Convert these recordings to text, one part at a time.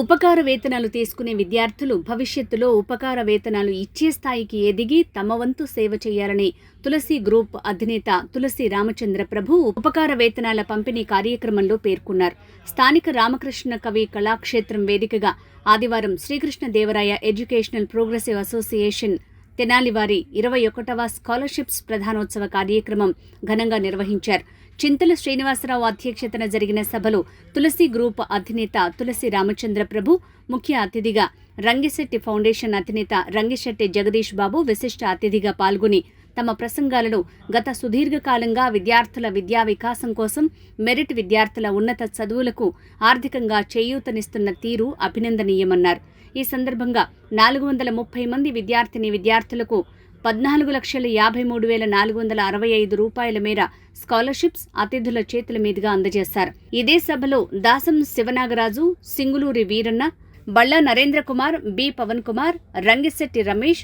ఉపకార వేతనాలు తీసుకునే విద్యార్థులు భవిష్యత్తులో ఉపకార వేతనాలు ఇచ్చే స్థాయికి ఎదిగి తమ వంతు సేవ చేయాలని తులసి గ్రూప్ అధినేత తులసి రామచంద్ర ప్రభు ఉపకార వేతనాల పంపిణీ కార్యక్రమంలో పేర్కొన్నారు. స్థానిక రామకృష్ణ కవి కళాక్షేత్రం వేదికగా ఆదివారం Sri Krishnadevaraya educational progressive association Tenali వారి 21వ స్కాలర్షిప్స్ ప్రధానోత్సవ కార్యక్రమం ఘనంగా నిర్వహించారు. చింతల శ్రీనివాసరావు అధ్యక్షతన జరిగిన సభలో తులసి గ్రూప్ అధినేత తులసి రామచంద్ర ప్రభు ముఖ్య అతిథిగా, రంగిశెట్టి ఫౌండేషన్ అధినేత రంగిశెట్టి జగదీష్ బాబు విశిష్ట అతిథిగా పాల్గొని తమ ప్రసంగాలను గత సుదీర్ఘకాలంగా విద్యార్థుల విద్యా వికాసం కోసం, మెరిట్ విద్యార్థుల ఉన్నత చదువులకు ఆర్థికంగా చేయూతనిస్తున్న తీరు అభినందనీయమన్నారు. ఈ సందర్భంగా 430 మంది విద్యార్థులకు 14,53,465 రూపాయల మేర స్కాలర్షిప్స్ అతిథుల చేతుల మీదుగా అందజేశారు. ఇదే సభలో దాసం శివనాగరాజు, సింగులూరి వీరన్న, బళ్ళ నరేంద్ర కుమార్, బి పవన్ కుమార్, రంగిశెట్టి రమేష్,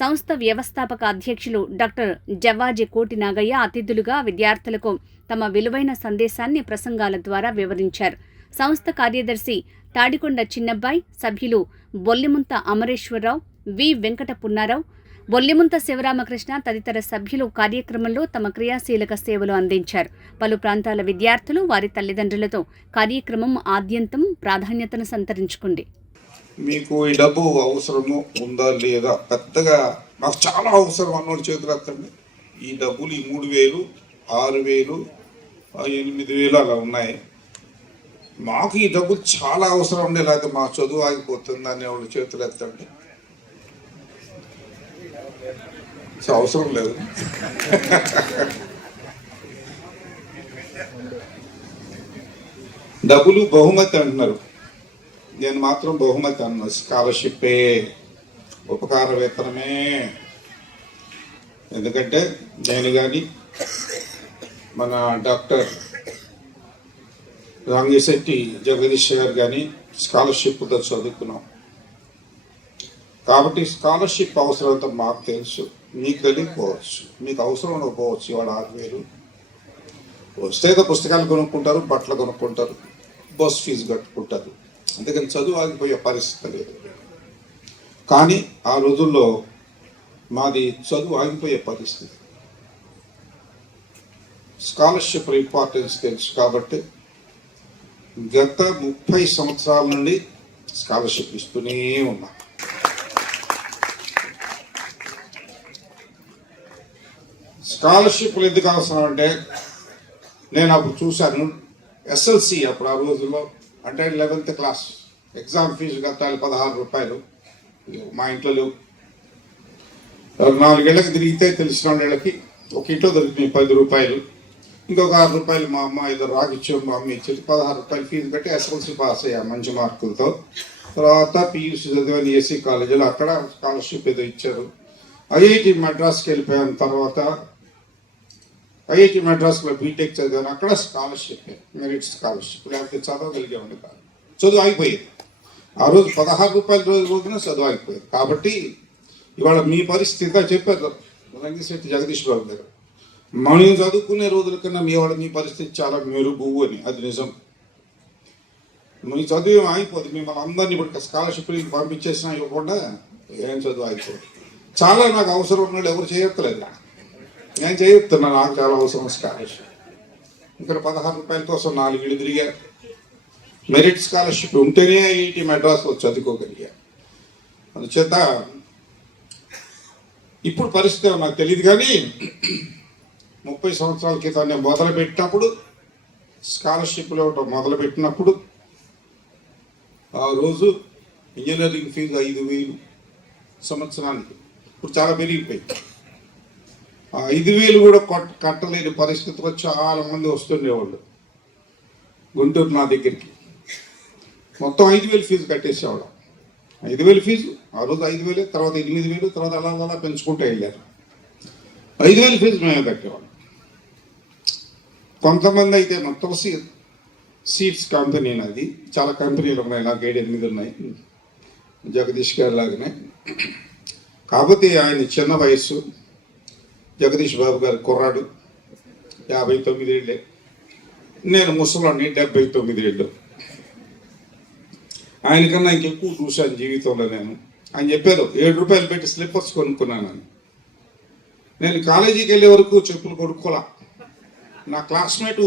సంస్థ వ్యవస్థాపక అధ్యక్షులు డాక్టర్ జవ్వాజి కోటి నాగయ్య అతిథులుగా విద్యార్థులకు తమ విలువైన సందేశాన్ని ప్రసంగాల ద్వారా వివరించారు. సంస్థ కార్యదర్శి తాడికొండ చిన్నబ్బాయి, సభ్యులు బొల్లిముంత అమరేశ్వరరావు, వి వెంకట పున్నారావు, బొల్లిముంత శివరామకృష్ణ తదితర సభ్యులు కార్యక్రమంలో తమ క్రియాశీలక సేవలు అందించారు. పలు ప్రాంతాల విద్యార్థులు, వారి తల్లిదండ్రులతో కార్యక్రమం ఆద్యంతం ప్రాధాన్యతను సంతరించుకుంది. మీకు ఈ డబ్బు అవసరము ఉందా లేదా, పెద్దగా నాకు చాలా అవసరం అన్నోడు చేతులు ఎత్తండి. ఈ డబ్బులు ఈ 3,000, 6,000, 8,000 అలా ఉన్నాయి. మాకు ఈ డబ్బులు చాలా అవసరం ఉండే, లేకపోతే మా చదువు ఆగిపోతుంది అనేవాళ్ళు చేతులు ఎత్తండి. అవసరం లేదు. డబ్బులు బహుమతి అంటున్నారు, నేను మాత్రం బహుమతి అన్నా. స్కాలర్షిప్పే, ఉపకార వేతనమే. ఎందుకంటే నేను కానీ మన డాక్టర్ రంగిశెట్టి జగదీష్ గారు కానీ స్కాలర్షిప్తో చదువుకున్నాం కాబట్టి స్కాలర్షిప్ అవసరం మాకు తెలుసు, మీకు తెలియకపోవచ్చు, మీకు అవసరం ఉండకపోవచ్చు. ఇవాళ 6,000 వస్తే పుస్తకాలు కొనుక్కుంటారు, బట్టలు కొనుక్కుంటారు, బస్ ఫీజు కట్టుకుంటారు, అందుకని చదువు ఆగిపోయే పరిస్థితి లేదు. కానీ ఆ రోజుల్లో మాది చదువు ఆగిపోయే పరిస్థితి. స్కాలర్షిప్ ఇంపార్టెన్స్ తెలుసు కాబట్టి గత 30 సంవత్సరాల నుండి స్కాలర్షిప్ ఇస్తూనే ఉన్నా. స్కాలర్షిప్లు ఎందుకు అవసరం అంటే, నేను అప్పుడు చూశాను ఎస్ఎల్సి అప్పుడు ఆ రోజుల్లో, అంటే 11th క్లాస్ ఎగ్జామ్ ఫీజు కట్టాలి 16 రూపాయలు. మా ఇంట్లో లేవు. 4 ఏళ్ళకి తిరిగితే తెలిసిన వాళ్ళకి ఒక ఇంట్లో దొరికినాయి 10 రూపాయలు, ఇంకొక 6 రూపాయలు మా అమ్మ ఇద్దరు రాగిచ్చారు, మా అమ్మ ఇచ్చేది. 16 రూపాయలు ఫీజు కట్టి ఎస్ఎల్సి పాస్ అయ్యా మంచి మార్కులతో. తర్వాత పియూసీ చదివాను ఏసీ కాలేజీలో, అక్కడ స్కాలర్షిప్ ఏదో ఇచ్చారు. ఐఐటి మెడ్రాస్కి వెళ్ళిపోయాను. తర్వాత ఐఐటి మెడ్రాస్లో బీటెక్ చదివాను, అక్కడ స్కాలర్షిప్, మెరిట్ స్కాలర్షిప్, లేకపోతే చదవగలిగేవాడిని కాదు. చదువు ఆగిపోయేది. ఆ రోజు 16 రూపాయల రోజున చదువు ఆగిపోయేది. కాబట్టి ఇవాళ మీ పరిస్థితి చెప్పారు రంగిశెట్టి జగదీష్ బాబు గారు, మనం చదువుకునే రోజుల కన్నా మీ పరిస్థితి చాలా మెరుగు అని. అది నిజం. మీ చదువు ఏం ఆగిపోదు. మిమ్మల్ని అందరినీ ఇప్పుడు స్కాలర్షిప్ పంపించేసినా ఇవ్వకుండా ఏం చదువు ఆగిపోదు. చాలా నాకు అవసరం ఉన్నాడు, ఎవరు చేయట్లేదు. నేను చేస్తున్నా, నాకు చాలా అవసరం స్కాలర్షిప్. ఇక్కడ 16 రూపాయల కోసం 4 ఇళ్ళు తిరిగా. మెరిట్ స్కాలర్షిప్ ఉంటేనే ఐఐటి మెడ్రాస్లో చదువుకోగలిగా. అందుచేత ఇప్పుడు పరిస్థితి నాకు తెలియదు, కానీ 30 సంవత్సరాల క్రితం నేను మొదలుపెట్టినప్పుడు, స్కాలర్షిప్లు ఇవ్వటం మొదలుపెట్టినప్పుడు ఆ రోజు ఇంజనీరింగ్ ఫీజు 5,000 సంవత్సరానికి. ఇప్పుడు చాలా పెరిగిపోయింది. 5,000 కూడా కట్టలేని పరిస్థితిలో చాలా మంది వస్తుండేవాళ్ళు. గుంటూరు నా దగ్గరికి మొత్తం 5,000 ఫీజు కట్టేసేవాళ్ళం. 5,000 ఫీజు ఆ రోజు 5,000, తర్వాత 8,000, తర్వాత అలా పెంచుకుంటూ వెళ్ళారు. 5,000 ఫీజు మేమే కట్టేవాళ్ళం. కొంతమంది అయితే మొత్తం సీడ్స్ కంపెనీ, అది చాలా కంపెనీలు ఉన్నాయి, నాకు 7-8 ఉన్నాయి జగదీష్ గారు లాగానే. కాకపోతే ఆయన చిన్న వయస్సు, జగదీష్ బాబు గారు కుర్రాడు, 59 ఏళ్ళే, నేను ముసలాన్ని 79 ఏళ్ళు. ఆయనకన్నా ఇంకెక్కువ చూశాను జీవితంలో నేను. ఆయన చెప్పారు 7 రూపాయలు పెట్టి స్లిప్పర్స్ కొనుక్కున్నానని. నేను కాలేజీకి వెళ్ళే వరకు చెప్పులు కొనుక్కోలా. నా క్లాస్మేట్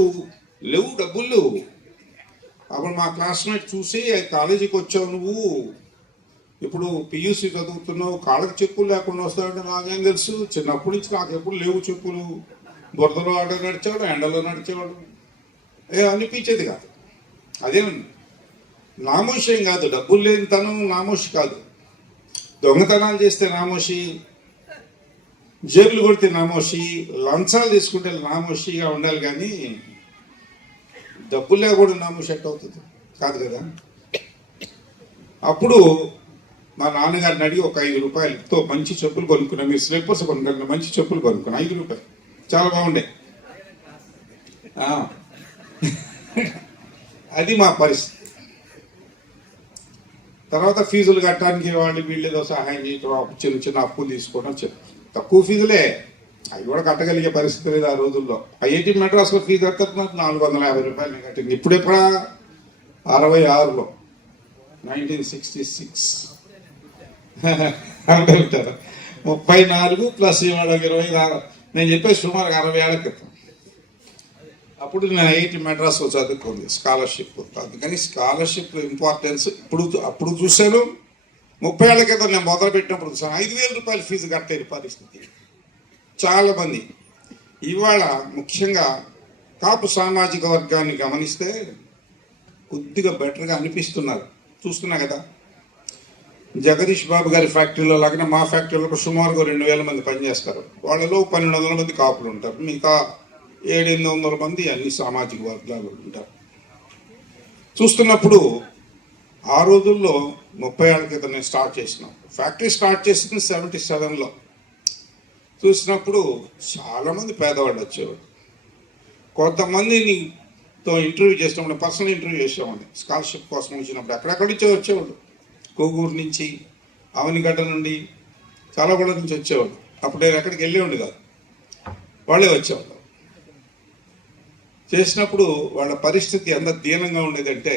లేవు, డబ్బులు లేవు. అప్పుడు మా క్లాస్మేట్ చూసి కాలేజీకి వచ్చావు నువ్వు, ఇప్పుడు పియూసీ చదువుతున్నావు, కాళ్ళకి చెప్పులు లేకుండా వస్తాడంటే నాకేం తెలుసు. చిన్నప్పటి నుంచి నాకు ఎప్పుడు లేవు చెప్పులు. బురదలో ఆడ నడిచేవాడు, ఎండలో నడిచేవాడు, అనిపించేది కాదు. అదేనండి నామోషం కాదు, డబ్బులు లేని తనం నామోషి కాదు. దొంగతనాలు చేస్తే నామోషి, జేబులు కొడితే నామోషి, లంచాలు తీసుకుంటే నామోషిగా ఉండాలి. కానీ డబ్బులు లేకుండా నామోషి ఎట్ అవుతుంది? కాదు కదా. అప్పుడు మా నాన్నగారిని అడిగి ఒక 5 రూపాయలతో మంచి చెప్పులు కొనుక్కున్నాను. మీరు స్లిప్పర్స్ కొనుక్కున్న మంచి చెప్పులు కొనుక్కున్నాను, 5 రూపాయలు చాలా బాగుండే. అది మా పరిస్థితి. తర్వాత ఫీజులు కట్టడానికి వాళ్ళు వీళ్ళేదో సహాయం చేయటం, చిన్న చిన్న అప్పులు తీసుకోవడం, తక్కువ ఫీజులే, అవి కూడా కట్టగలిగే పరిస్థితి లేదు ఆ రోజుల్లో. ఐఐటి మెడ్రాస్లో ఫీజు కట్టడానికి 450 రూపాయలు నేను కట్టింది. ఇప్పుడెప్పుడా 66లో 1966 అంటారు. 34 ప్లస్ ఇవాళ 26. నేను చెప్పేది సుమారు 60 ఏళ్ల క్రితం. అప్పుడు నేను ఐఐటి మెడ్రాస్లో చదువుకుంది, స్కాలర్షిప్. అందుకని స్కాలర్షిప్ ఇంపార్టెన్స్ అప్పుడు చూశాను. 30 ఏళ్ల క్రితం నేను మొదలు పెట్టినప్పుడు చూసాను 5,000 రూపాయలు ఫీజు కట్టేది పరిస్థితి చాలా మంది. ఇవాళ ముఖ్యంగా కాపు సామాజిక వర్గాన్ని గమనిస్తే కొద్దిగా బెటర్గా అనిపిస్తున్నారు. చూస్తున్నా కదా, జగదీష్ బాబు గారి ఫ్యాక్టరీలో లాగానే మా ఫ్యాక్టరీలో సుమారుగా 2,000 మంది పనిచేస్తారు. వాళ్ళలో 1,200 మంది కాపులు ఉంటారు, మిగతా 700-800 మంది అన్ని సామాజిక వర్గాలు ఉంటారు. చూస్తున్నప్పుడు ఆ రోజుల్లో 30 ఏళ్ల క్రితం నేను స్టార్ట్ చేసినాం. ఫ్యాక్టరీ స్టార్ట్ చేసింది 77లో. చూసినప్పుడు చాలామంది పేదవాళ్ళు వచ్చేవాడు. కొంతమందితో ఇంటర్వ్యూ చేసినప్పుడు, పర్సనల్ ఇంటర్వ్యూ చేసేవాడిని స్కాలర్షిప్ కోసం వచ్చినప్పుడు. అక్కడెక్కడి నుంచో వచ్చేవాళ్ళు, కోగూరు నుంచి, అవనిగడ్డ నుండి, చాలాగూడ నుంచి వచ్చేవాళ్ళు. అప్పుడు నేను ఎక్కడికి వెళ్ళేవాడిని కాదు, వాళ్ళే వచ్చేవాళ్ళు. చేసినప్పుడు వాళ్ళ పరిస్థితి ఎంత దీనంగా ఉండేదంటే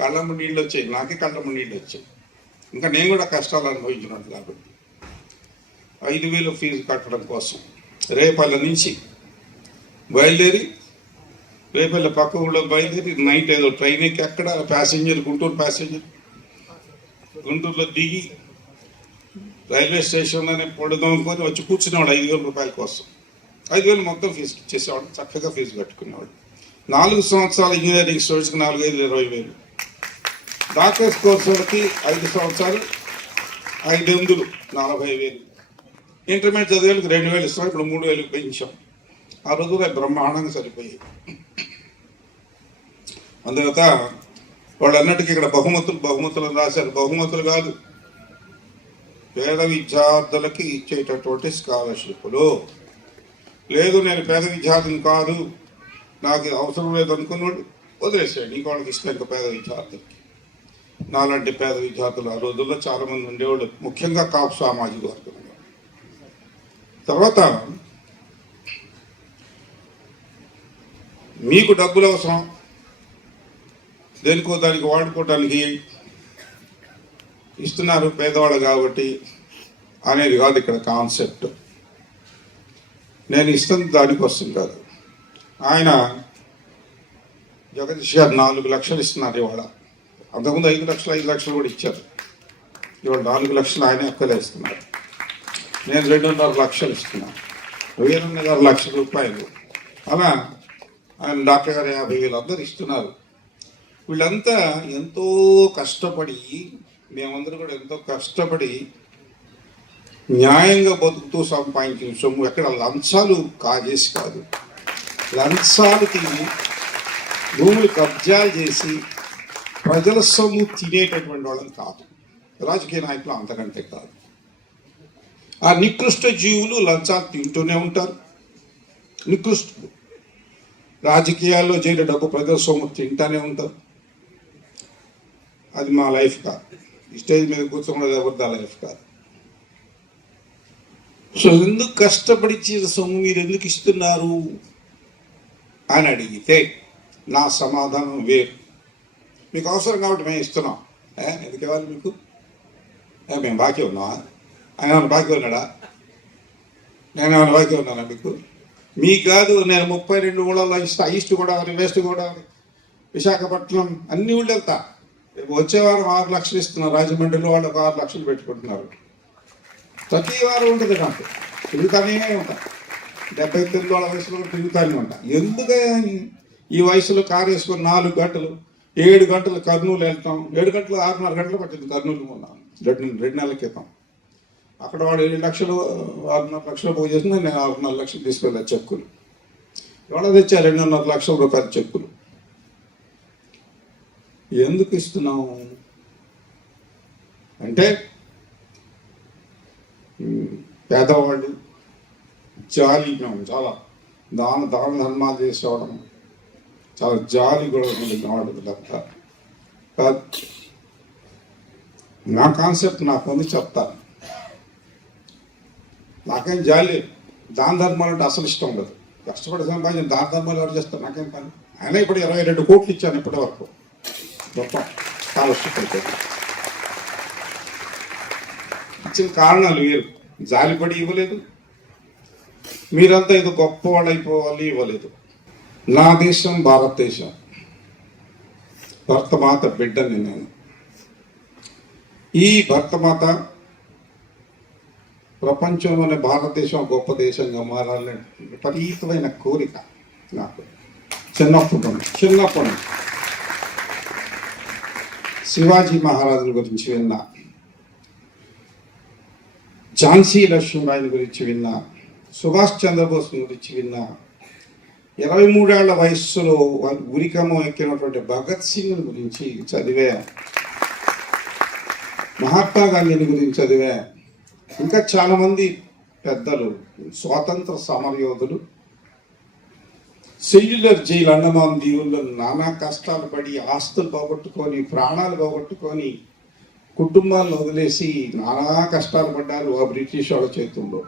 కళ్ళమ్మ నీళ్ళు వచ్చాయి, నాకే కళ్ళమ్మ నీళ్ళు వచ్చాయి. ఇంకా నేను కూడా కష్టాలు అనుభవించినట్టు. కాబట్టి 5,000 ఫీజు కట్టడం కోసం రేపల్ల నుంచి బయలుదేరి, రేపల్ల పక్క ఊళ్ళో బయలుదేరి నైట్ ఏదో ట్రైన్ ఎక్కి అక్కడ ప్యాసింజర్, గుంటూరు ప్యాసింజర్, గుంటూరులో దిగి రైల్వే స్టేషన్లోనే పడుదామనుకొని వచ్చి కూర్చునేవాడు 5,000 రూపాయల కోసం. 5,000 మొత్తం ఫీజు ఇచ్చేసేవాడు, చక్కగా ఫీజు కట్టుకునేవాడు. 4 సంవత్సరాల ఇంజనీరింగ్ స్టూడెంట్స్కి 4,520,000, డాక్టర్స్ కోర్స్ వాళ్ళకి 5 సంవత్సరాలు 5,800 40,000, ఇంటర్మీడియట్ చదివేళ్ళకి 2,000 ఇస్తాం, ఇప్పుడు 3,000 పెంచాం. ఆ రోజుల్లో బ్రహ్మాండంగా సరిపోయాయి. అందుచేత వాళ్ళు అన్నట్టుగా ఇక్కడ బహుమతులు రాశారు. బహుమతులు కాదు, పేద విద్యార్థులకి ఇచ్చేటటువంటి స్కాలర్షిప్లు. లేదు నేను పేద విద్యార్థిని కాదు, నాకు అవసరం లేదు అనుకున్నాడు, వదిలేసాడు. నీకు వాళ్ళకి ఇష్టం ఇంకా పేద విద్యార్థులకి. నాలాంటి పేద విద్యార్థులు ఆ రోజుల్లో చాలామంది ఉండేవాళ్ళు, ముఖ్యంగా కాపు సామాజిక వర్గం. తర్వాత మీకు డబ్బులు అవసరం, దేనికో దానికి వాడుకోవడానికి ఇస్తున్నారు పేదవాళ్ళు కాబట్టి అనేది కాదు ఇక్కడ కాన్సెప్ట్. నేను ఇస్తుంది దానికోసం కాదు. ఆయన జగదీష్ గారు 4 లక్షలు ఇస్తున్నారు ఇవాళ. అంతకుముందు 5 లక్షలు కూడా ఇచ్చారు. ఇవాళ 4 లక్షలు ఆయన ఎక్కలే ఇస్తున్నారు. నేను 2.5 లక్షలు ఇస్తున్నాను, 2.5 లక్షల రూపాయలు. అలా ఆయన డాక్టర్ గారు 50,000 అందరు ఇస్తున్నారు. వీళ్ళంతా ఎంతో కష్టపడి, మేమందరం కూడా ఎంతో కష్టపడి న్యాయంగా బతుకుతూ సంపాదించిన సొమ్ము. ఎక్కడ లంచాలు కాజేసి కాదు, లంచాలు తిని భూములు కబ్జాలు చేసి ప్రజల సొమ్ము తినేటటువంటి వాళ్ళని కాదు. రాజకీయ నాయకులు అంతకంటే కాదు. ఆ నికృష్ట జీవులు లంచాలు తింటూనే ఉంటారు. నికృష్టులు రాజకీయాల్లో చేరే డబ్బు ప్రజల సొమ్ము తింటానే ఉంటారు. అది మా లైఫ్ కాదు. ఈ స్టేజ్ మీద కూర్చోమన్నది ఎవరిదా లైఫ్ కాదు. సో ఎందుకు కష్టపడి ఇచ్చిన సొమ్ము మీరు ఎందుకు ఇస్తున్నారు అని అడిగితే నా సమాధానం వేరు. మీకు అవసరం కాబట్టి మేము ఇస్తున్నాం. ఎందుకు ఇవ్వాలి మీకు? మేము బాకీ ఉన్నావా? ఆయన ఏమైనా బాకీ ఉన్నాడా? నేను ఏమైనా బాకీ ఉన్నానా మీకు? మీకు కాదు, నేను 32 ఊళ్ళల్లో ఇస్తా. ఈస్ట్ గోదావరి, వెస్ట్ గోదావరి, విశాఖపట్నం అన్ని ఊళ్ళు వెళ్తా. రేపు వచ్చే వారం 6 లక్షలు ఇస్తున్నారు. రాజమండ్రిలో వాళ్ళు ఒక 6 లక్షలు పెట్టుకుంటున్నారు. ప్రతి వారం ఉంటుంది నాకు. తిరుగుతానే ఉంటా. 79 వయసులో తిరుగుతానే ఉంటా. ఎందుకని ఈ వయసులో కారు వేసుకొని 4 గంటలు 7 గంటలు కర్నూలు వెళ్తాం. 7 గంటలు 6:30 గంటలు పట్టింది కర్నూలు ఉన్నాను 2 నెలల క్రితం. అక్కడ వాడు 7 లక్షలు 6.5 లక్షలు పోగు చేసింది. నేను 6.5 లక్షలు తీసుకెళ్ళా చెక్కులు. ఇవాళ తెచ్చా 2.5 లక్షల రూపాయల చెక్కులు. ఎందుకు ఇస్తున్నాం అంటే పేదవాళ్ళు జాలి, మేము చాలా దాన ధర్మాలు చేసేవాళ్ళం. చాలా జాలి కూడా కావడం తప్ప కాదు. నా కాన్సెప్ట్ నాకు ఉంది, చెప్తాను. నాకేం జాలి లేదు. దాన ధర్మాలు అంటే అసలు ఇష్టం ఉండదు. కష్టపడి సంపాదించిన దాన ధర్మాలు ఎవరు చేస్తారు? నాకేం పని. అయినా ఇప్పుడు 22 కోట్లు ఇచ్చాను ఇప్పటి వరకు. గొప్ప స్కాలర్షిప్ ఇచ్చిన కారణాలు వేరు. జాలిపడి ఇవ్వలేదు. మీరంతా ఇది గొప్పవాళ్ళు అయిపోవాలి ఇవ్వలేదు. నా దేశం భారతదేశం. భరతమాత బిడ్డని నేను. ఈ భరతమాత ప్రపంచంలోనే భారతదేశం గొప్ప దేశంగా మారాలని విపరీతమైన కోరిక నాకు చిన్నప్పుడు శివాజీ మహారాజుల గురించి విన్నా, ఝాన్సీ లక్ష్మీబాయి గురించి విన్నా, సుభాష్ చంద్రబోస్ గురించి విన్నా, 23 ఏళ్ల వయస్సులో ఉరికమం ఎక్కినటువంటి భగత్ సింగ్ గురించి చదివా, మహాత్మా గాంధీని గురించి చదివా. ఇంకా చాలామంది పెద్దలు, స్వాతంత్ర సమరయోధులు సెల్యులర్ జైలు అండమాన్ దీవుల్లో నానా కష్టాలు పడి ఆస్తులు పోగొట్టుకొని, ప్రాణాలు పోగొట్టుకొని, కుటుంబాలను వదిలేసి నానా కష్టాలు పడ్డారు ఆ బ్రిటిష్ వాళ్ళ చేతుల్లో.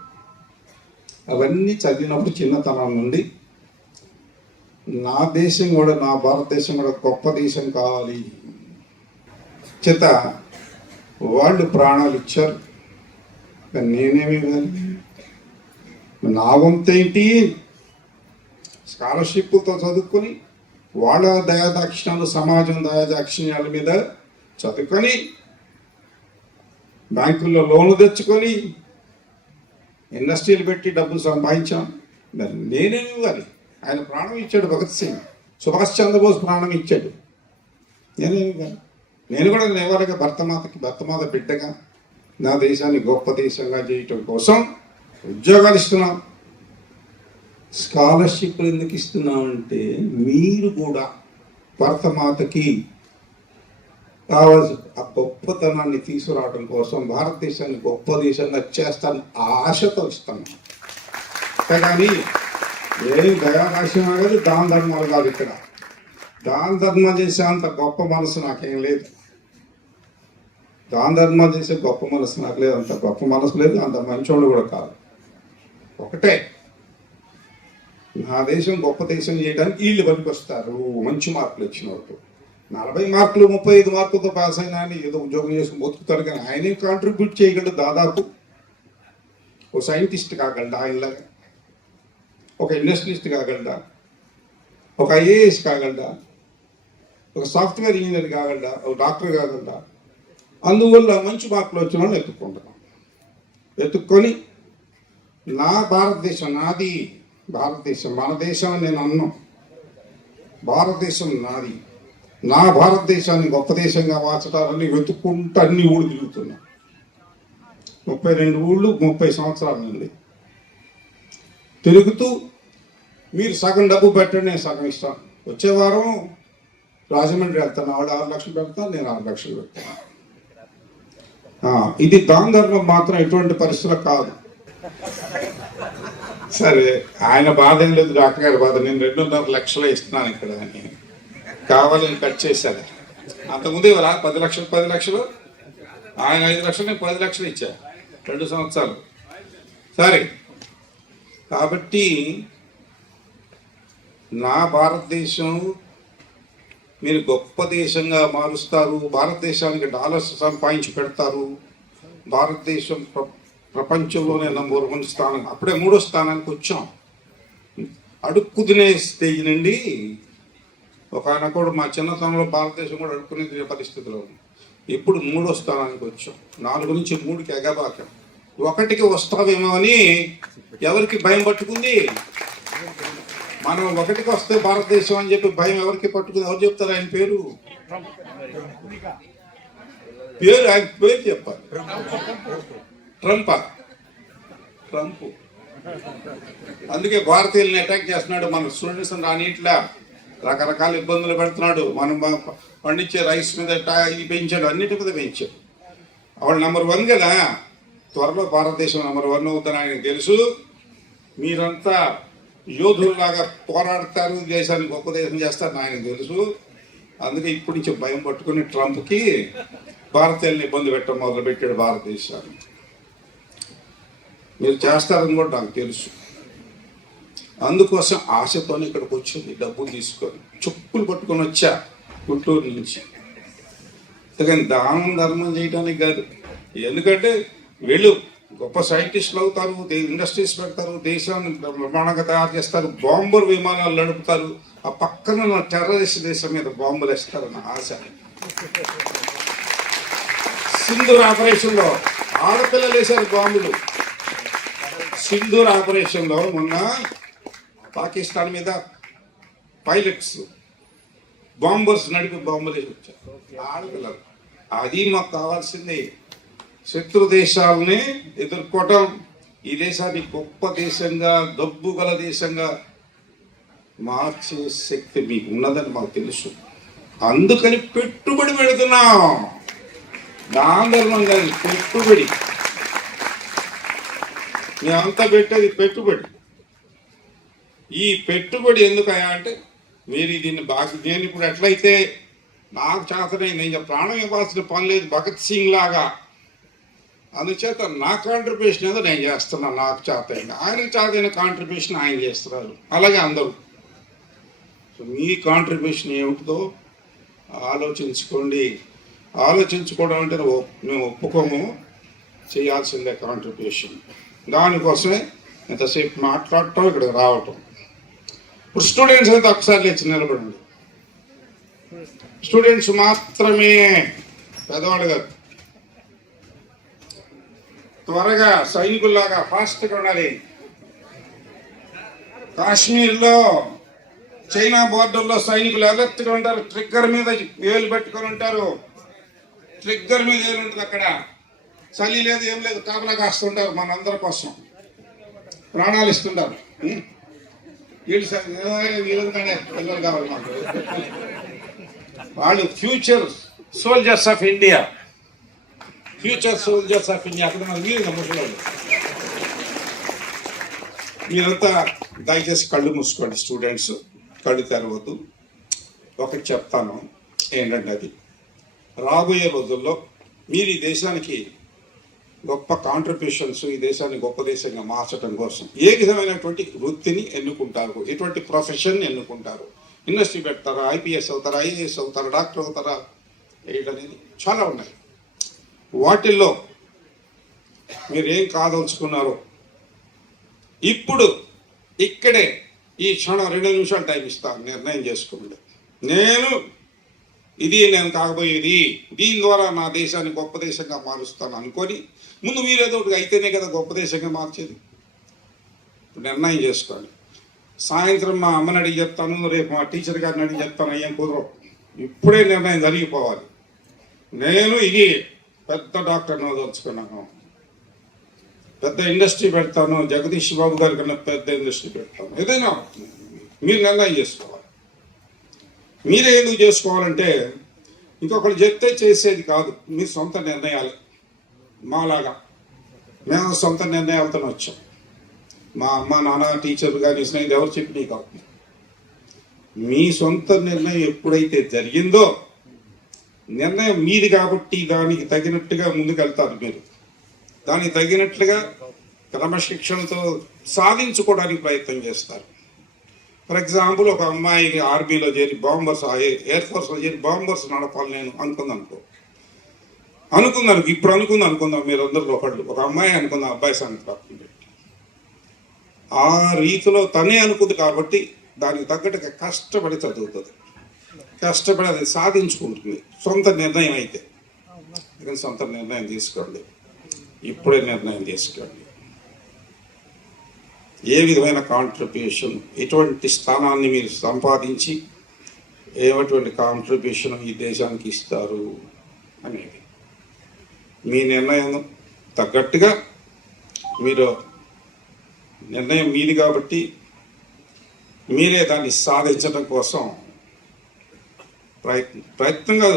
అవన్నీ చదివినప్పుడు చిన్నతనం నుండి నా దేశం కూడా, నా భారతదేశం కూడా గొప్ప దేశం కావాలి చేత వాళ్ళు ప్రాణాలు ఇచ్చారు. నేనేమి ఇవ్వాలి? నా వంతేంటి? స్కాలర్షిప్తో చదువుకొని వాళ్ళ దయాదాక్షిణ్యాలు, సమాజం దయాదాక్షిణ్యాల మీద చదువుకొని, బ్యాంకుల్లో లోన్లు తెచ్చుకొని, ఇండస్ట్రీలు పెట్టి డబ్బులు సంపాదించాం. నేనేమి ఇవ్వాలి? ఆయన ప్రాణం ఇచ్చాడు భగత్ సింగ్, సుభాష్ చంద్రబోస్ ప్రాణం ఇచ్చాడు. నేనేమి ఇవ్వాలి? నేను కూడా ఇవ్వాలిగా భర్తమాత బిడ్డగా నా దేశాన్ని గొప్ప దేశంగా చేయటం కోసం ఉద్యోగాలు ఇస్తున్నాం. స్కాలర్షిప్లు ఎందుకు ఇస్తున్నామంటే మీరు కూడా భరతమాతకి కావాల్సిన ఆ గొప్పతనాన్ని తీసుకురావడం కోసం, భారతదేశాన్ని గొప్ప దేశంగా చేస్తాను ఆశతో ఇస్తాను. కానీ ఏం దయాదాక్షిణ్యం కాదు, దాన ధర్మాలు కాదు. ఇక్కడ దాన ధర్మం చేసే అంత గొప్ప మనసు నాకేం లేదు. దాన ధర్మాలు చేసే గొప్ప మనసు నాకు లేదు. అంత గొప్ప మనసు లేదు, అంత మంచోళ్ళు కూడా కాదు. ఒకటే, నా దేశం గొప్ప దేశం చేయడానికి వీళ్ళు పనికొస్తారు. మంచి మార్కులు వచ్చిన వాళ్ళు 40 మార్కులు 35 మార్కులతో పాస్ అయినా అని ఏదో ఉద్యోగం చేసుకుని బతుకుతారు. కానీ ఆయనే కాంట్రిబ్యూట్ చేయగలడు. దాదాపు ఒక సైంటిస్ట్ కాగలడా ఆయనలాగా, ఒక ఇండస్ట్రియలిస్ట్ కాగలడా, ఒక ఐఏఎస్ కాగలడా, ఒక సాఫ్ట్వేర్ ఇంజనీర్ కాగలడా, ఒక డాక్టర్ కాగలడా? అందువల్ల మంచి మార్కులు వచ్చిన వాళ్ళు ఎత్తుక్కొని నా భారతదేశం నాది, భారతదేశం మన దేశం అని నేను అన్నాను. భారతదేశం నాది, నా భారతదేశాన్ని గొప్ప దేశంగా మార్చడాలని వెతుక్కుంటూ అన్ని ఊళ్ళు తిరుగుతున్నా. 32 ఊళ్ళు 30 సంవత్సరాల నుండి తిరుగుతూ, మీరు సగం డబ్బు పెట్టండి, నేను సగం ఇస్తాను. వచ్చే వారం రాజమండ్రి వెళ్తాను. వాళ్ళు 6 లక్షలు పెడతాను, నేను 6 లక్షలు పెడతాను. ఇది దాన ధర్మం మాత్రం ఎటువంటి పరిస్థితులు కాదు. సరే, ఆయన బాధ ఏం లేదు, డాక్టర్ గారి బాధ. నేను 2.5 లక్షలు ఇస్తున్నాను ఇక్కడ అని కావాలని కట్ చేశాను. అంతకుముందు 10 లక్షలు, ఆయన 5 లక్షలు, నేను 10 లక్షలు ఇచ్చా 2 సంవత్సరాలు. సరే, కాబట్టి నా భారతదేశం మీరు గొప్ప దేశంగా మారుస్తారు, భారతదేశానికి డాలర్స్ సంపాదించి పెడతారు, భారతదేశం ప్రపంచంలోనే నంబర్ 1 స్థానం, అప్పుడే 3వ స్థానానికి వచ్చాం. అడుక్కు తినే స్టేజ్ నుండి ఒకనొకడు మా చిన్నతనంలో భారతదేశం కూడా అడుక్కునే తినే పరిస్థితిలో ఉంది. ఇప్పుడు 3వ స్థానానికి వచ్చాం. 4 నుంచి 3కి ఎగబాకాం. 1కి వస్తావేమో అని ఎవరికి భయం పట్టుకుంది? మనం 1కి వస్తే భారతదేశం అని చెప్పి భయం ఎవరికి పట్టుకుంది? ఎవరు చెప్తారు ఆయన పేరు? ఆయన పేరు చెప్పాలి. ట్రంప్. అందుకే భారతీయుల్ని అటాక్ చేస్తున్నాడు. మన స్టూడెంట్స్ రానిట్లా రకరకాల ఇబ్బందులు పెడుతున్నాడు. మనం పండించే రైస్ మీద ఇది పెంచాడు, అన్నిటి మీద పెంచాడు. ఆవిడ నెంబర్ 1 కదా. త్వరలో భారతదేశం నెంబర్ 1 అవుతుందని ఆయనకు తెలుసు. మీరంతా యోధుల్లాగా పోరాడతారు, దేశాన్ని గొప్ప దేశం చేస్తారని ఆయనకు తెలుసు. అందుకే ఇప్పటి నుంచి భయం పట్టుకుని ట్రంప్కి భారతీయుల్ని ఇబ్బంది పెట్టడం మొదలుపెట్టాడు భారతదేశాన్ని. మీరు చేస్తారని కూడా నాకు తెలుసు. అందుకోసం ఆశతోనే ఇక్కడికి వచ్చింది, డబ్బులు తీసుకొని చుక్కులు పట్టుకొని వచ్చా గుంటూరు నుంచి. అందుకని దానం ధర్మం చేయడానికి కాదు. ఎందుకంటే వీళ్ళు గొప్ప సైంటిస్టులు అవుతారు, ఇండస్ట్రీస్ పెడతారు, దేశాన్ని బ్రహ్మాండంగా తయారు చేస్తారు, బాంబర్ విమానాలు నడుపుతారు. ఆ పక్కన టెర్రరిస్ట్ దేశం మీద బాంబులు వేస్తారన్న ఆశ. సింధూర్ ఆపరేషన్లో ఆడపిల్లలు వేశారు బాంబులు. సింధూర్ ఆపరేషన్లో మొన్న పాకిస్తాన్ మీద పైలట్స్ బాంబర్స్ నడిపి బాంబులు వేసి వచ్చారు ఆడపిల్లలు. అది మాకు కావాల్సింది. శత్రు దేశాలని ఎదుర్కోవటం, ఈ దేశాన్ని గొప్ప దేశంగా, డబ్బు గల దేశంగా మార్చే శక్తి మీకు ఉన్నదని మాకు తెలుసు. అందుకని పెట్టుబడి పెడుతున్నాం. దాంధర్మం కాదు, పెట్టుబడి. మేమంతా పెట్టేది పెట్టుబడి. ఈ పెట్టుబడి ఎందుకయా అంటే మీరు దీన్ని బాగా, నేను ఇప్పుడు ఎట్లయితే నాకు చేతనైంది, నేను ప్రాణం ఇవ్వాల్సిన పని లేదు భగత్ సింగ్ లాగా. అందుచేత నా కాంట్రిబ్యూషన్ ఏదో నేను చేస్తున్నాను, నాకు చేతైంది. ఆయనకు చేతైన కాంట్రిబ్యూషన్ ఆయన చేస్తున్నారు. అలాగే అందరూ. సో మీ కాంట్రిబ్యూషన్ ఏమిటిదో ఆలోచించుకోండి. ఆలోచించుకోవడం అంటే మేము ఒప్పుకోము, చేయాల్సిందే కాంట్రిబ్యూషన్. దానికోసమే ఎంతసేపు మాట్లాడటం, ఇక్కడికి రావటం. ఇప్పుడు స్టూడెంట్స్ అయితే ఒకసారి లేచి నిలబడండి. స్టూడెంట్స్ మాత్రమే, పెద్దవాళ్ళు కాదు. త్వరగా సైనికుల్లాగా ఫాస్ట్గా ఉండాలి. కాశ్మీర్లో చైనా బోర్డర్లో సైనికులు అలర్ట్గా ఉంటారు. ట్రిగ్గర్ మీద వేలు పెట్టుకొని ఉంటారు. ట్రిగ్గర్ మీద వేలు ఉంటుంది. అక్కడ చలి లేదు, ఏం లేదు, కాపలా కాస్తుంటారు మనందరి కోసం, ప్రాణాలు ఇస్తుంటారు. వీళ్ళంతానే పిల్లలు కావాలి మాకు. వాళ్ళు future soldiers of India. Future soldiers of India. అక్కడ మన వీరు ముసలి. మీరంతా దయచేసి కళ్ళు మూసుకోండి. స్టూడెంట్స్ కళ్ళు తెరవద్దు. ఒకటి చెప్తాను ఏంటంటే, అది రాబోయే రోజుల్లో మీరు ఈ దేశానికి గొప్ప కాంట్రిబ్యూషన్స్, ఈ దేశాన్ని గొప్ప దేశంగా మార్చడం కోసం ఏ విధమైనటువంటి వృత్తిని ఎన్నుకుంటారు, ఎటువంటి ప్రొఫెషన్ ఎన్నుకుంటారు, ఇండస్ట్రీ పెడతారా, ఐపీఎస్ అవుతారా, ఐఏఎస్ అవుతారా, డాక్టర్ అవుతారా, ఏంటనేది చాలా ఉన్నాయి. వాటిల్లో మీరేం కాదలుచుకున్నారో ఇప్పుడు ఇక్కడే ఈ క్షణం 2 నిమిషాలు టైం ఇస్తాను, నిర్ణయం చేసుకోండి. నేను కాబోయేది, దీని ద్వారా నా దేశాన్ని గొప్ప దేశంగా మారుస్తాను అనుకొని ముందు మీరేదో ఒకటి అయితేనే కదా గొప్ప దేశంగా మార్చేది. ఇప్పుడు నిర్ణయం చేసుకోండి. సాయంత్రం మా అమ్మని అడిగి చెప్తాను, రేపు మా టీచర్ గారిని అడిగి చెప్తాను, అయ్యాం కుదరవు. ఇప్పుడే నిర్ణయం జరిగిపోవాలి. నేను ఇది పెద్ద డాక్టర్ని వదలుచుకున్నాను, పెద్ద ఇండస్ట్రీ పెడతాను, జగదీష్ బాబు గారి కన్నా పెద్ద ఇండస్ట్రీ పెడతాను. ఏదైనా మీరు నిర్ణయం చేసుకోవాలి. మీరే ఎందుకు చేసుకోవాలంటే ఇంకొకరు చెప్తే చేసేది కాదు, మీ సొంత నిర్ణయాలు. మాలాగా మేము సొంత నిర్ణయాలతో వచ్చాం. మా అమ్మ నాన్న టీచర్ కానీ స్నేహితులు ఎవరు చెప్పి కాదు. మీ సొంత నిర్ణయం ఎప్పుడైతే జరిగిందో, నిర్ణయం మీది కాబట్టి దానికి తగినట్టుగా ముందుకెళ్తారు. మీరు దానికి తగినట్లుగా క్రమశిక్షణతో సాధించుకోవడానికి ప్రయత్నం చేస్తారు. ఫర్ ఎగ్జాంపుల్ ఒక అమ్మాయికి ఆర్మీలో చేరి బాంబర్స్, ఎయిర్ ఫోర్స్లో చేరి బాంబర్స్ నడపాలి నేను అనుకుందాను ఇప్పుడు అనుకుందాం మీరు అందరిలో ఒకళ్ళు, ఒక అమ్మాయి అనుకుందాం, అబ్బాయి సంగతి పక్కన పెట్టి. ఆ రీతిలో తనే అనుకుంది కాబట్టి దానికి తగ్గట్టుగా కష్టపడి చదువుతుంది, కష్టపడి అది సాధించుకుంటుంది. సొంత నిర్ణయం అయితే సొంత నిర్ణయం తీసుకోండి, ఇప్పుడే నిర్ణయం తీసుకోండి. ఏ విధమైన కాంట్రిబ్యూషన్, ఎటువంటి స్థానాన్ని మీరు సంపాదించి ఏటువంటి కాంట్రిబ్యూషన్ ఈ దేశానికి ఇస్తారు అనేది మీ నిర్ణయం తగ్గట్టుగా మీరు నిర్ణయం మీది కాబట్టి మీరే దాన్ని సాధించడం కోసం ప్రయత్నంగా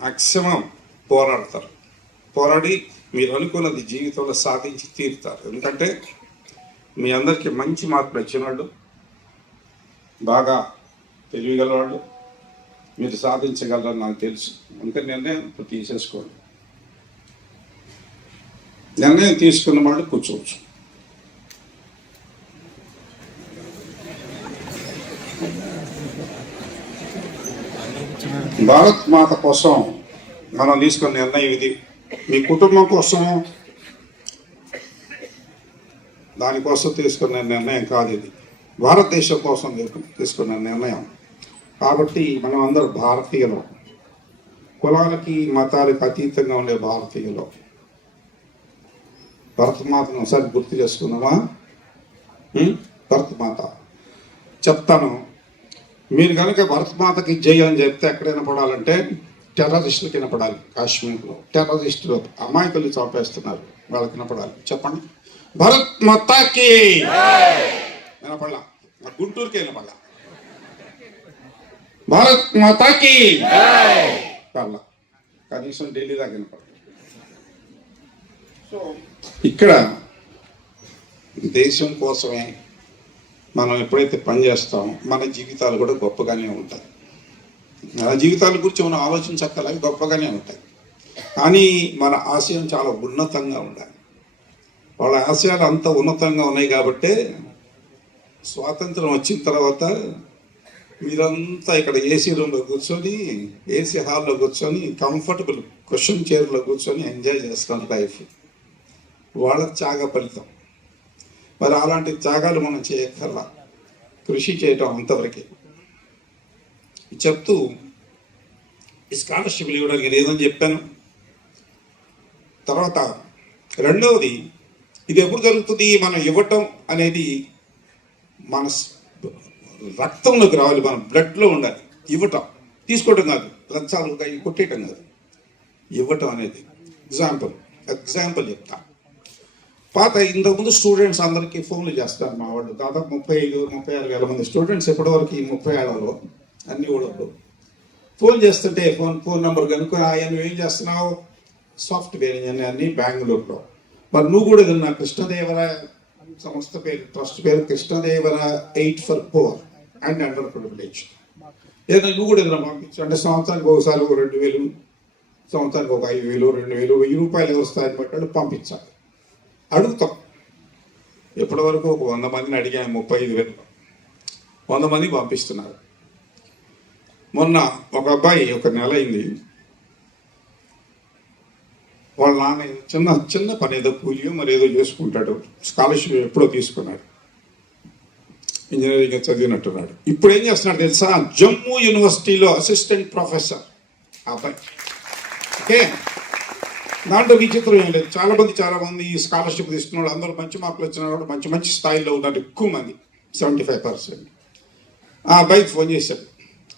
మ్యాక్సిమం పోరాడి మీరు అనుకున్నది జీవితంలో సాధించి తీరుతారు. ఎందుకంటే మీ అందరికీ మంచి మార్కులు వచ్చిన వాళ్ళు, బాగా తెలియగల వాళ్ళు, మీరు సాధించగలరని నాకు తెలుసు. అందుకని నిర్ణయం తీసేసుకోండి. నిర్ణయం తీసుకున్న వాళ్ళు కూర్చోవచ్చు. భారత్ మాత కోసం మనం తీసుకున్న నిర్ణయం ఇది. మీ కుటుంబం కోసం, దానికోసం తీసుకున్న నిర్ణయం కాదు ఇది. భారతదేశం కోసం తీసుకున్న నిర్ణయం కాబట్టి మనం అందరూ భారతీయులు, కులాలకి మతాలకు అతీతంగా ఉండే భారతీయులు. భరతమాతను ఒకసారి గుర్తు చేసుకుందామా? భరతమాత చెప్తాను. మీరు కనుక భరతమాతకి జై అని చెప్తే ఎక్కడైనా పడాలంటే టెర్రరిస్టులకి వినపడాలి. కాశ్మీర్లో టెర్రరిస్టులు అమాయకులు చంపేస్తున్నారు, వాళ్ళకి వినపడాలి. చెప్పండి, భరత్ మాతాకి వినపడలా. గుంటూరుకి వినపడలా. భారత్ మాతాకి పర్లా, కనీసం ఢిల్లీ దాకా వినపడాలి. సో ఇక్కడ దేశం కోసమే మనం ఎప్పుడైతే పనిచేస్తామో మన జీవితాలు కూడా గొప్పగానే ఉంటాయి. మన జీవితాల గురించి మనం ఆలోచించక్కర్లేదు, గొప్పగానే ఉంటాయి. కానీ మన ఆశయం చాలా ఉన్నతంగా ఉండాలి. వాళ్ళ ఆశయాలు అంత ఉన్నతంగా ఉన్నాయి కాబట్టే స్వాతంత్రం వచ్చిన తర్వాత మీరంతా ఇక్కడ ఏసీ రూమ్లో కూర్చొని, ఏసీ హాల్లో కూర్చొని, కంఫర్టబుల్ క్వశ్చన్ చైర్లో కూర్చొని ఎంజాయ్ చేస్తాం లైఫ్. వాళ్ళ త్యాగ ఫలితం. మరి అలాంటి త్యాగాలు మనం చేయక్కర్లా, కృషి చేయటం అంతవరకే. చెప్తూ ఈ స్కాలర్షిప్లు ఇవ్వడానికి నేను ఏదని చెప్పాను. తర్వాత రెండవది, ఇది ఎప్పుడు జరుగుతుంది? మనం ఇవ్వటం అనేది మన రక్తంలోకి రావాలి, మన బ్లడ్లో ఉండాలి. ఇవ్వటం, తీసుకోవటం కాదు, లంచాలు కొట్టేయటం కాదు, ఇవ్వటం అనేది. ఎగ్జాంపుల్ చెప్తా. పాత ఇంతకుముందు స్టూడెంట్స్ అందరికీ ఫోన్లు చేస్తారు మా వాళ్ళు. దాదాపు 35-36 వేల మంది స్టూడెంట్స్ ఇప్పటివరకు ఈ 30 ఏళ్లలో అన్ని ఊళ్ళలో ఫోన్ చేస్తుంటే ఫోన్ నెంబర్ కనుక్కొని నువ్వు ఏం చేస్తున్నావు? సాఫ్ట్వేర్ ఇంజనీర్ అన్ని బెంగళూరులో. మరి నువ్వు కూడా ఏదన్నా కృష్ణదేవరాయ సంస్థ పేరు, ట్రస్ట్ పేరు Krishnadevaraya 8 for poor and underprivileged. ఏదైనా నువ్వు కూడా ఏదైనా పంపించు అంటే సంవత్సరానికి ఒకసారి 2,000, సంవత్సరానికి 5,000, 2,000, 1,000 రూపాయలు వస్తాయని బట్టి పంపించాలి. అడుగుతాం. ఎప్పటి వరకు ఒక 100 మందిని అడిగాను, 35,000, 100 మంది పంపిస్తున్నారు. మొన్న ఒక అబ్బాయి, ఒక నెల అయింది, వాళ్ళ నాన్న చిన్న పని ఏదో కూలియో మరి ఏదో చేసుకుంటాడు, స్కాలర్షిప్ ఎప్పుడో తీసుకున్నాడు, ఇంజనీరింగ్ చదివినట్టున్నాడు. ఇప్పుడు ఏం చేస్తున్నాడు తెలుసా? జమ్మూ యూనివర్సిటీలో అసిస్టెంట్ ప్రొఫెసర్ అబ్బాయి. ఓకే, దాంట్లో విచిత్రం ఏం లేదు. చాలా మంది ఈ స్కాలర్షిప్ తీసుకున్నాడు, అందరూ మంచి మార్కులు వచ్చిన వాళ్ళు మంచి స్థాయిలో ఉన్నారు, ఎక్కువ మంది, 75%. ఆ అబ్బాయికి ఫోన్ చేశాడు.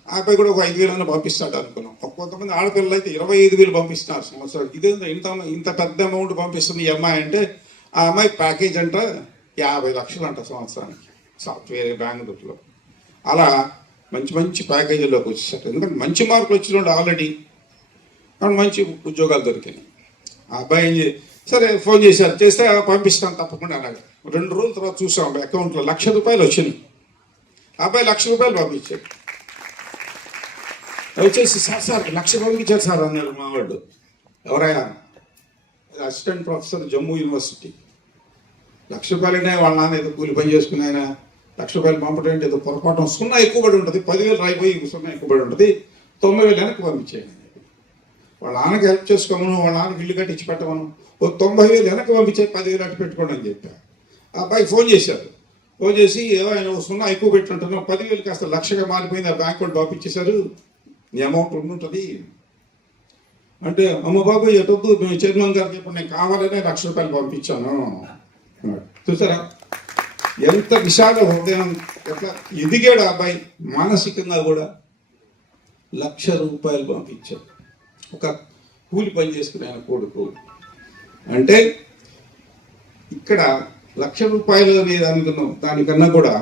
ఆ అబ్బాయి కూడా ఒక 5,000 పంపిస్తాడు అనుకున్నాం. కొంతమంది ఆడపిల్లలు అయితే 25,000 పంపిస్తున్నారు సంవత్సరాలు. ఇదేంటో ఇంత పెద్ద అమౌంట్ పంపిస్తుంది ఈ అమ్మాయి అంటే, ఆ అమ్మాయి ప్యాకేజ్ అంట 50 లక్షలు అంట సంవత్సరానికి, సాఫ్ట్వేర్ బెంగళూరులో. అలా మంచి ప్యాకేజీలోకి వచ్చేసాడు. ఎందుకంటే మంచి మార్కులు వచ్చిన ఆల్రెడీ, మంచి ఉద్యోగాలు దొరికాయి. ఆ అబ్బాయి సరే ఫోన్ చేస్తే పంపిస్తాను తప్పకుండా అన్నాడు. 2 రోజుల తర్వాత చూసాం అకౌంట్లో 1,00,000 రూపాయలు వచ్చినాయి. ఆ అబ్బాయి 1,00,000 రూపాయలు పంపించాడు. వచ్చేసి సార్ 1,00,000 పంపించారు సార్ అన్నారు మా వాళ్ళు. ఎవరైనా అసిస్టెంట్ ప్రొఫెసర్ జమ్మూ యూనివర్సిటీ. 1,00,000 రూపాయలనే వాళ్ళ నాన్న ఏదో కూలి పని చేసుకుని ఆయన ₹1,00,000 పంపడం అంటే ఏదో పొరపాటు, సున్నా ఎక్కువబడి ఉంటుంది, 10,000 రాయిపోయి సున్నా ఎక్కువబడి ఉంటుంది, 90,000 వెనక్కి పంపించేయండి. వాళ్ళ నాన్నకి హెల్ప్ చేసుకోమను, వాళ్ళ నాన్నకి ఇల్లు కట్టించి పెట్టమను, ఓ 90,000 వెనక్కి పంపించే 10,000 అటు పెట్టుకోండి అని చెప్పా. ఆ అబ్బాయి ఫోన్ చేశారు. ఫోన్ చేసి ఏమో ఆయన సున్నా ఎక్కువ పెట్టుంటున్నావు, 10,000 కాస్త 1,00,000గా మారిపోయింది, ఆ బ్యాంక్ వాళ్ళు పంపించేశారు, నీ అమౌంట్ ఉండుంటుంది అంటే, అమ్మ బాబు ఎటొద్దు, మేము చైర్మన్ గారికి ఇప్పుడు నేను కావాలనే ₹1,00,000 పంపించాను. చూసారా ఎంత విశాల హృదయం, ఎట్లా ఎదిగాడు ఆ అబ్బాయి మానసికంగా కూడా. ₹1,00,000 పంపించాడు ఒక కూలి పని చేసుకునే ఆయన కొడుకు. అంటే ఇక్కడ ₹1,00,000 అనేది అనుకున్నాం, దానికన్నా కూడా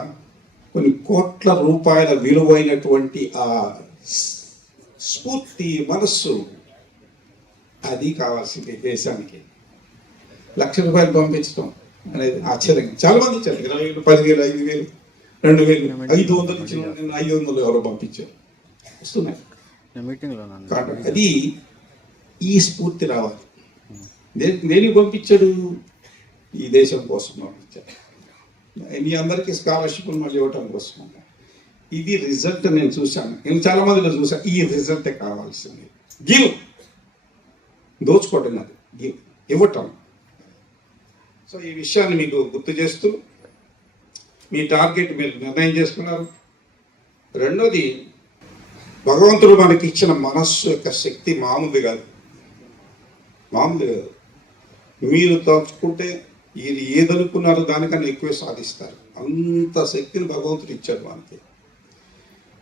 కొన్ని కోట్ల రూపాయల విలువైనటువంటి ఆ స్ఫూర్తి, మనస్సు, అది కావాల్సింది దేశానికి. ₹1,00,000 పంపించడం అనేది ఆశ్చర్యంగా. చాలా మంది ఇచ్చారు, 20,000, 10,000, 5,000, 2,000, 500 ఇచ్చిన, 500 ఎవరో పంపించారు, వస్తున్నాయి. అది ఈ స్ఫూర్తి రావాలి. దేనికి పంపించాడు? ఈ దేశం కోసం పంపించాడు. మీ అందరికీ స్కాలర్షిప్లు మళ్ళీ ఇవ్వటం కోసం. ఇది రిజల్ట్ నేను చూశాను, నేను చాలా మందిలో చూశాను. ఈ రిజల్టే కావాల్సింది. గివ్, దోచుకోవటం అది, గివ్, ఇవ్వటం. సో ఈ విషయాన్ని మీకు గుర్తు చేస్తూ మీ టార్గెట్ మీరు నిర్ణయం చేసుకున్నారు. రెండోది, భగవంతుడు మనకి ఇచ్చిన మనస్సు యొక్క శక్తి మామూలు కాదు, మామూలు కాదు. మీరు తలుచుకుంటే ఇది ఏదనుకున్నారో దానికన్నా ఎక్కువే సాధిస్తారు. అంత శక్తిని భగవంతుడు ఇచ్చాడు మనకి.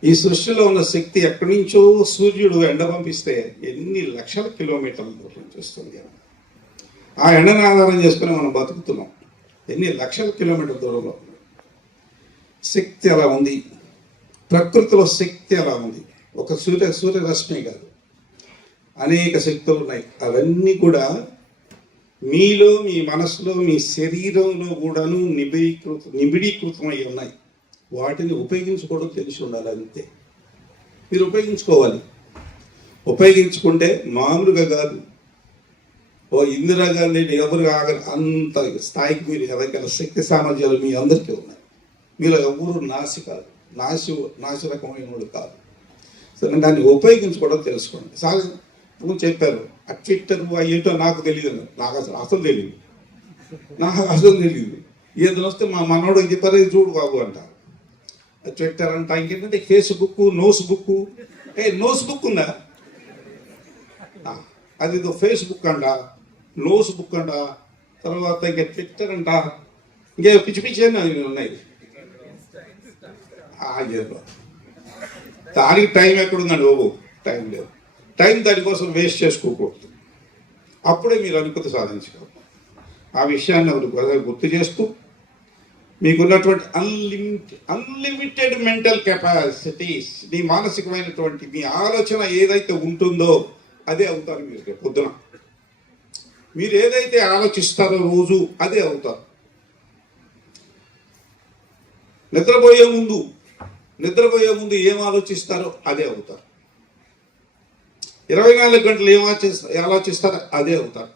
ఈ సృష్టిలో ఉన్న శక్తి ఎక్కడి నుంచో సూర్యుడు ఎండ పంపిస్తే ఎన్ని లక్షల కిలోమీటర్ల దూరం నుంచి వస్తుంది. ఆ ఎండను ఆధారం చేసుకుని మనం బతుకుతున్నాం. ఎన్ని లక్షల కిలోమీటర్ల దూరంలో శక్తి అలా ఉంది. ప్రకృతిలో శక్తి అలా ఉంది. ఒక సూర్యరశ్మి కాదు, అనేక శక్తులు ఉన్నాయి. అవన్నీ మీలో, మీ మనసులో, మీ శరీరంలో కూడాను నిబిడీకృతమై ఉన్నాయి. వాటిని ఉపయోగించుకోవడం తెలిసి ఉండాలి, అంతే. మీరు ఉపయోగించుకోవాలి. ఉపయోగించుకుంటే మామూలుగా కాదు, ఓ ఇందిరాగాంధీ ఎవరు ఆగరు అంత స్థాయికి మీరు ఎదగల శక్తి సామర్థ్యాలు మీ అందరికీ ఉన్నాయి. మీరు ఎవరు నాసి రకమైన వాడు కాదు. సరే, దాన్ని ఉపయోగించుకోవడం తెలుసుకోండి. సార్ చెప్పారు, ఆ ట్విట్టర్ ఏంటో నాకు తెలియదు, నాకు అసలు తెలియదు, ఏదో వస్తే మా మనోడు చెప్పారు, ఇది చూడు బాబు అంటారు. ట్విట్టర్ అంట, ఇంకేంటంటే ఫేస్బుక్, నోట్బుక్. నోట్బుక్ ఉందా? అది ఫేస్బుక్ అంట, నోట్బుక్ అంట, తర్వాత ఇంకా ట్విట్టర్ అంట, ఇంకే పిచ్చి పిచ్చి అని ఉన్నాయి. దానికి టైం ఎక్కడుందండి బాబు? టైం లేదు. టైం దానికోసం వేస్ట్ చేసుకోకూడదు. అప్పుడే మీరు అనుకూలత సాధించగలరు. ఆ విషయాన్ని గుర్తు చేస్తూ మీకున్నటువంటి అన్లిమిటెడ్ మెంటల్ కెపాసిటీస్, మీ మానసికమైనటువంటి మీ ఆలోచన ఏదైతే ఉంటుందో అదే అవుతారు మీరు రేపు పొద్దున. మీరు ఏదైతే ఆలోచిస్తారో రోజు అదే అవుతారు. నిద్రపోయే ముందు ఏం ఆలోచిస్తారో అదే అవుతారు. 24 గంటలు ఏం ఆలోచిస్తారో అదే అవుతారు.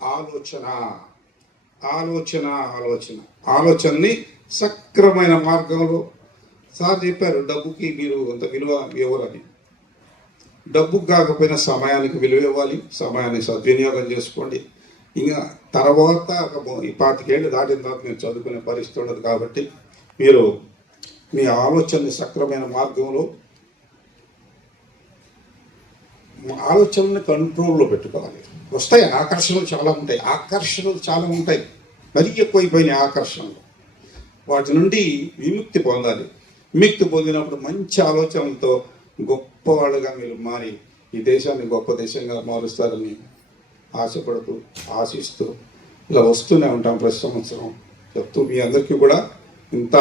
ఆలోచనని సక్రమైన మార్గంలో. సార్ చెప్పారు, డబ్బుకి మీరు అంత విలువ ఇవ్వరని. డబ్బుకు కాకపోయినా సమయానికి విలువ ఇవ్వాలి, సమయాన్ని సద్వినియోగం చేసుకోండి. ఇంకా తర్వాత 25 ఏళ్ళు దాటిన తర్వాత మీరు చదువుకునే పరిస్థితి ఉండదు. కాబట్టి మీరు మీ ఆలోచనని సక్రమైన మార్గంలో, ఆలోచనని కంట్రోల్లో పెట్టుకోవాలి. వస్తాయి ఆకర్షణలు చాలా ఉంటాయి, మరీ ఎక్కువైపోయినాయి ఆకర్షణలు. వాటి నుండి విముక్తి పొందాలి. విముక్తి పొందినప్పుడు మంచి ఆలోచనలతో గొప్పవాళ్ళుగా మీరు మారి ఈ దేశాన్ని గొప్ప దేశంగా మారుస్తారని ఆశిస్తూ ఇలా వస్తూనే ఉంటాం ప్రతి సంవత్సరం చెప్తూ. మీ అందరికీ కూడా ఇంత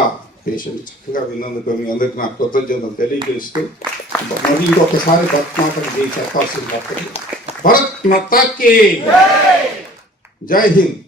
పేషెంట్ చక్కగా విన్నందుకు మీ అందరికీ నా కృతజ్ఞతలు తెలియజేస్తూ, మరి ఇంకొకసారి భరతమాతకి చెప్పాల్సింది. భారత్ మాతాకి జై హింద్.